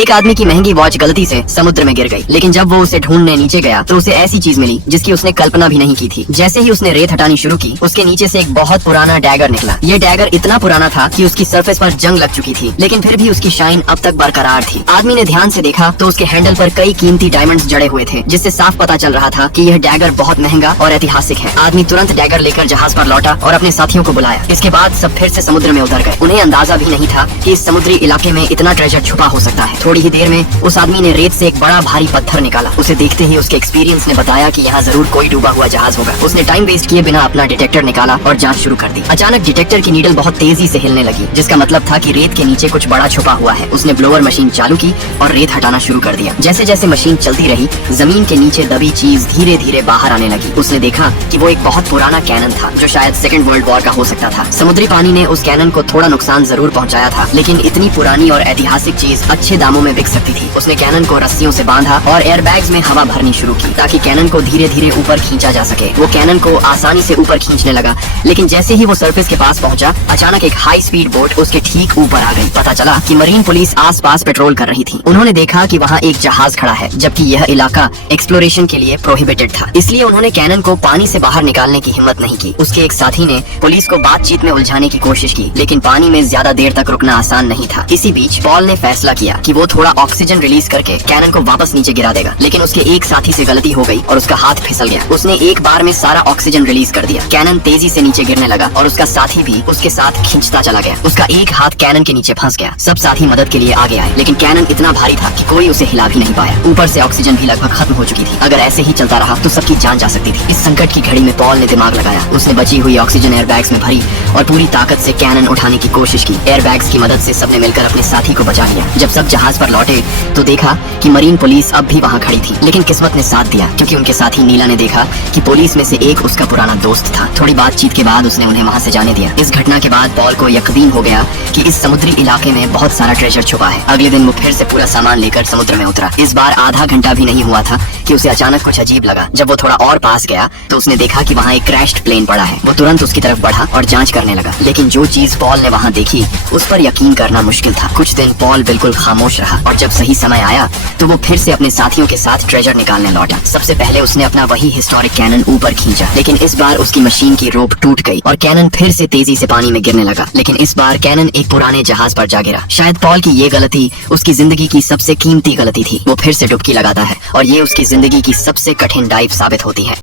एक आदमी की महंगी वॉच गलती से समुद्र में गिर गई, लेकिन जब वो उसे ढूंढने नीचे गया तो उसे ऐसी चीज मिली जिसकी उसने कल्पना भी नहीं की थी। जैसे ही उसने रेत हटानी शुरू की, उसके नीचे से एक बहुत पुराना डैगर निकला। ये डैगर इतना पुराना था कि उसकी सरफेस पर जंग लग चुकी थी, लेकिन फिर भी उसकी शाइन अब तक बरकरार थी। आदमी ने ध्यान से देखा तो उसके हैंडल पर कई कीमती डायमंड्स जड़े हुए थे, जिससे साफ पता चल रहा था कि यह डैगर बहुत महंगा और ऐतिहासिक है। आदमी तुरंत डैगर लेकर जहाज पर लौटा और अपने साथियों को बुलाया। इसके बाद सब फिर से समुद्र में उतर गए। उन्हें अंदाजा भी नहीं था कि इस समुद्री इलाके में इतना ट्रेजर छुपा हो सकता है। थोड़ी ही देर में उस आदमी ने रेत से एक बड़ा भारी पत्थर निकाला। उसे देखते ही उसके एक्सपीरियंस ने बताया कि यहाँ जरूर कोई डूबा हुआ जहाज होगा। उसने टाइम वेस्ट किए बिना अपना डिटेक्टर निकाला और जांच शुरू कर दी। अचानक डिटेक्टर की नीडल बहुत तेजी से हिलने लगी, जिसका मतलब था कि रेत के नीचे कुछ बड़ा छुपा हुआ है। उसने ब्लोअर मशीन चालू की और रेत हटाना शुरू कर दिया। जैसे जैसे मशीन चलती रही, जमीन के नीचे दबी चीज धीरे धीरे बाहर आने लगी। उसने देखा कि वो एक बहुत पुराना कैनन था, जो शायद सेकेंड वर्ल्ड वॉर का हो सकता था। समुद्री पानी ने उस कैनन को थोड़ा नुकसान जरूर पहुंचाया था, लेकिन इतनी पुरानी और ऐतिहासिक चीज अच्छे दामों में बिक सकती थी। उसने कैनन को रस्सियों से बांधा और एयरबैग्स में हवा भरनी शुरू की, ताकि कैनन को धीरे धीरे ऊपर खींचा जा सके। वो कैनन को आसानी से ऊपर खींचने लगा, लेकिन जैसे ही वो सरफेस के पास पहुंचा, अचानक एक हाई स्पीड बोट उसके ठीक ऊपर आ गई। पता चला कि मरीन पुलिस आसपास पेट्रोल कर रही थी। उन्होंने देखा कि वहाँ एक जहाज खड़ा है, जबकि यह इलाका एक्सप्लोरेशन के लिए प्रोहिबिटेड था। इसलिए उन्होंने कैनन को पानी से बाहर निकालने की हिम्मत नहीं की। उसके एक साथी ने पुलिस को बातचीत में उलझाने की कोशिश की, लेकिन पानी में ज्यादा देर तक रुकना आसान नहीं था। इसी बीच पॉल ने फैसला किया कि वो थोड़ा ऑक्सीजन रिलीज करके कैनन को वापस नीचे गिरा देगा, लेकिन उसके एक साथी से गलती हो गई और उसका हाथ फिसल गया। उसने एक बार में सारा ऑक्सीजन रिलीज कर दिया। कैनन तेजी से नीचे गिरने लगा और उसका साथी भी उसके साथ खींचता चला गया। उसका एक हाथ कैनन के नीचे फंस गया। सब साथी मदद के लिए आगे आए, लेकिन कैनन इतना भारी था कि कोई उसे हिला भी नहीं पाया। ऊपर से ऑक्सीजन भी लगभग खत्म हो चुकी थी। अगर ऐसे ही चलता रहा तो सबकी जान जा सकती थी। इस संकट की घड़ी में पॉल ने दिमाग लगाया। उसने बची हुई ऑक्सीजन एयरबैग्स में भरी और पूरी ताकत से कैनन उठाने की कोशिश की। एयरबैग्स की मदद से सबने मिलकर अपने साथी को बचा लिया। जब सब जहाज पर लौटे तो देखा कि मरीन पुलिस अब भी वहाँ खड़ी थी, लेकिन किस्मत ने साथ दिया, क्योंकि उनके साथी नीला ने देखा कि पुलिस में से एक उसका पुराना दोस्त था। थोड़ी बातचीत के बाद उसने उन्हें वहाँ से जाने दिया। इस घटना के बाद पॉल को यकीन हो गया कि इस समुद्री इलाके में बहुत सारा ट्रेजर छुपा है। अगले दिन वो फिर से पूरा सामान लेकर समुद्र में उतरा। इस बार आधा घंटा भी नहीं हुआ था कि उसे अचानक कुछ अजीब लगा। जब वो थोड़ा और पास गया तो उसने देखा कि वहाँ एक क्रैश्ड प्लेन पड़ा है। वो तुरंत उसकी तरफ बढ़ा और जांच करने लगा, लेकिन जो चीज पॉल ने वहाँ देखी उस पर यकीन करना मुश्किल था। कुछ दिन पॉल बिल्कुल खामोश रहा और जब सही समय आया तो वो फिर से अपने साथियों के साथ ट्रेजर निकालने लौटा। सबसे पहले उसने अपना वही हिस्टोरिक कैनन ऊपर खींचा, लेकिन इस बार उसकी मशीन की रोप टूट गई और कैनन फिर से तेजी से पानी में गिरने लगा। लेकिन इस बार कैनन एक पुराने जहाज पर जा गिरा। शायद पॉल की ये गलती उसकी जिंदगी की सबसे कीमती गलती थी। वो फिर से डुबकी लगाता है और ये उसकी जिंदगी की सबसे कठिन डाइव साबित होती है।